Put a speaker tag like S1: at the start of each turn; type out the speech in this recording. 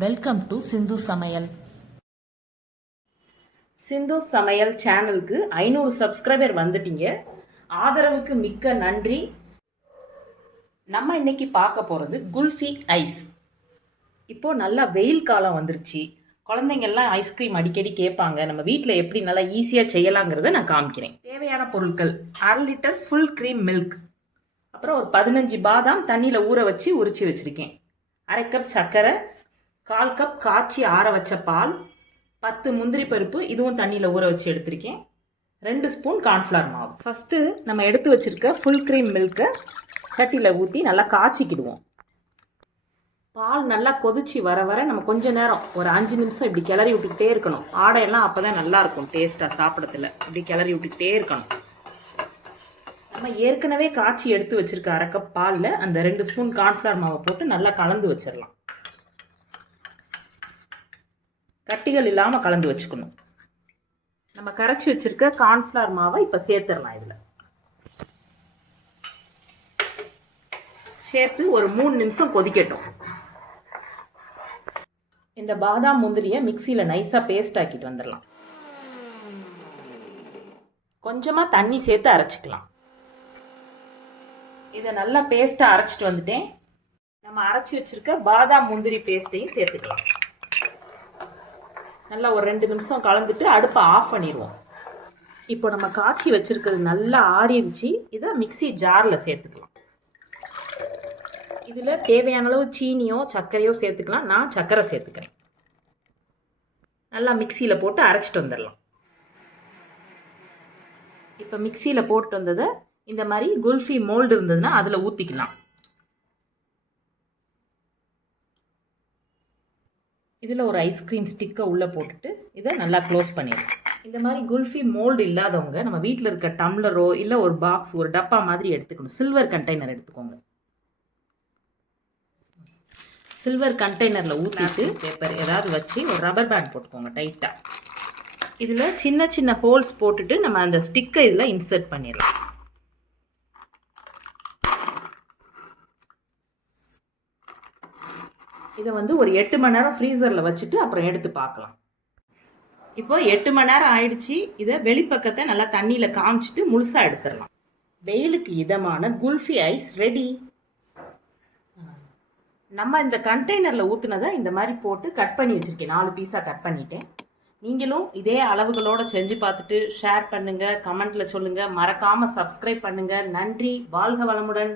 S1: Welcome to சிந்து சமையல்
S2: சிந்து சமையல் சேனலுக்கு ஐநூறு சப்ஸ்கிரைபர் வந்துட்டீங்க. ஆதரவுக்கு மிக்க நன்றி. நம்ம இன்னைக்கு பார்க்க போகிறது குல்ஃபி ஐஸ். இப்போது நல்லா வெயில் காலம் வந்துருச்சு. குழந்தைங்கள்லாம் ஐஸ்கிரீம் அடிக்கடி கேட்பாங்க. நம்ம வீட்டில் எப்படி நல்லா ஈஸியாக செய்யலாங்கிறத நான் காமிக்கிறேன். தேவையான பொருட்கள் அரை லிட்டர் ஃபுல் க்ரீம் மில்க் அப்புறம் ஒரு பதினஞ்சு பாதாம் தண்ணியில் ஊற வச்சு உரிச்சு வச்சுருக்கேன். அரை கப் சர்க்கரை கால் கப் காய்ச்சி ஆற வச்ச பால் பத்து முந்திரி பருப்பு இதுவும் தண்ணியில் ஊற வச்சு எடுத்திருக்கேன். ரெண்டு ஸ்பூன் கார்ன்ஃப்ளவர் மாவு. ஃபஸ்ட்டு நம்ம எடுத்து வச்சிருக்க ஃபுல் க்ரீம் மில்க்கை சட்டியில் ஊற்றி நல்லா காய்ச்சிக்கிடுவோம். பால் நல்லா கொதிச்சு வர வர நம்ம கொஞ்ச நேரம் ஒரு அஞ்சு நிமிஷம் இப்படி கிளறி விட்டுக்கிட்டே இருக்கணும். ஆடையெல்லாம் அப்போ தான் நல்லாயிருக்கும் டேஸ்ட்டாக சாப்பிடத்தில் இப்படி கிளறி விட்டுக்கிட்டே இருக்கணும். நம்ம ஏற்கனவே காய்ச்சி எடுத்து வச்சிருக்க அரை கப் பாலில் அந்த ரெண்டு ஸ்பூன் கார்ன்ஃப்ளவர் மாவை போட்டு நல்லா கலந்து வச்சிடலாம் கட்டிகள் இல்லாமல் கலந்து வச்சுக்கணும். நம்ம கரைச்சி வச்சிருக்க கார்ன்ஃப்ளவர் மாவை இப்போ சேர்த்துடலாம் இதில். சேர்த்து ஒரு மூணு நிமிஷம் கொதிக்கட்டும். இந்த பாதாம் முந்திரியை மிக்சியில் நைஸாக பேஸ்ட் ஆக்கிட்டு வந்துடலாம். கொஞ்சமாக தண்ணி சேர்த்து அரைச்சிக்கலாம். இதை நல்லா பேஸ்ட்டாக அரைச்சிட்டு வந்துட்டேன். நம்ம அரைச்சி வச்சிருக்க பாதாம் முந்திரி பேஸ்ட்டையும் சேர்த்துக்கலாம். நல்லா ஒரு ரெண்டு நிமிஷம் கலந்துட்டு அடுப்பை ஆஃப் பண்ணிடுவோம். இப்போ நம்ம காய்ச்சி வச்சுருக்கிறது நல்லா ஆறிடுச்சு. இதை மிக்ஸி ஜாரில் சேர்த்துக்கலாம். இதில் தேவையான அளவு சீனியோ சர்க்கரையோ சேர்த்துக்கலாம். நான் சர்க்கரை சேர்த்துக்கிறேன். நல்லா மிக்சியில் போட்டு அரைச்சிட்டு வந்துடலாம். இப்போ மிக்சியில் போட்டு வந்ததை இந்த மாதிரி குல்ஃபி மோல்டு இருந்ததுன்னா அதில் ஊற்றிக்கலாம் இதில் ஒரு ஐஸ்கிரீம் ஸ்டிக்கை உள்ளே போட்டுட்டு இதை நல்லா க்ளோஸ் பண்ணிடலாம். இந்த மாதிரி குல்ஃபி மோல்டு இல்லாதவங்க நம்ம வீட்டில் இருக்க டம்ளரோ இல்லை ஒரு பாக்ஸ் ஒரு டப்பா மாதிரி எடுத்துக்கணும். சில்வர் கண்டெய்னர் எடுத்துக்கோங்க. சில்வர் கண்டெய்னரில் ஊற்றிட்டு பேப்பர் ஏதாவது வச்சு ஒரு ரப்பர் பேண்ட் போட்டுக்கோங்க டைட்டாக இதில் சின்ன சின்ன ஹோல்ஸ் போட்டுட்டு நம்ம அந்த ஸ்டிக்கை இதில் இன்சர்ட் பண்ணிடலாம். இதை வந்து ஒரு எட்டு மணி நேரம் ஃப்ரீசரில் வச்சுட்டு அப்புறம் எடுத்து பார்க்கலாம். இப்போ எட்டு மணி நேரம் ஆயிடுச்சு. இதை வெளிப்பக்கத்தை நல்லா தண்ணியில் காமிச்சிட்டு முழுசாக எடுத்துடலாம். வெயிலுக்கு இதமான குல்ஃபி ஐஸ் ரெடி. நம்ம இந்த கண்டெய்னரில் ஊற்றுனதை இந்த மாதிரி போட்டு கட் பண்ணி வச்சுருக்கேன். நாலு பீஸாக கட் பண்ணிட்டேன். நீங்களும் இதே அளவுகளோடு செஞ்சு பார்த்துட்டு ஷேர் பண்ணுங்கள் கமெண்ட்டில் சொல்லுங்கள் மறக்காமல் சப்ஸ்கிரைப் பண்ணுங்கள் நன்றி. வாழ்க வளமுடன்.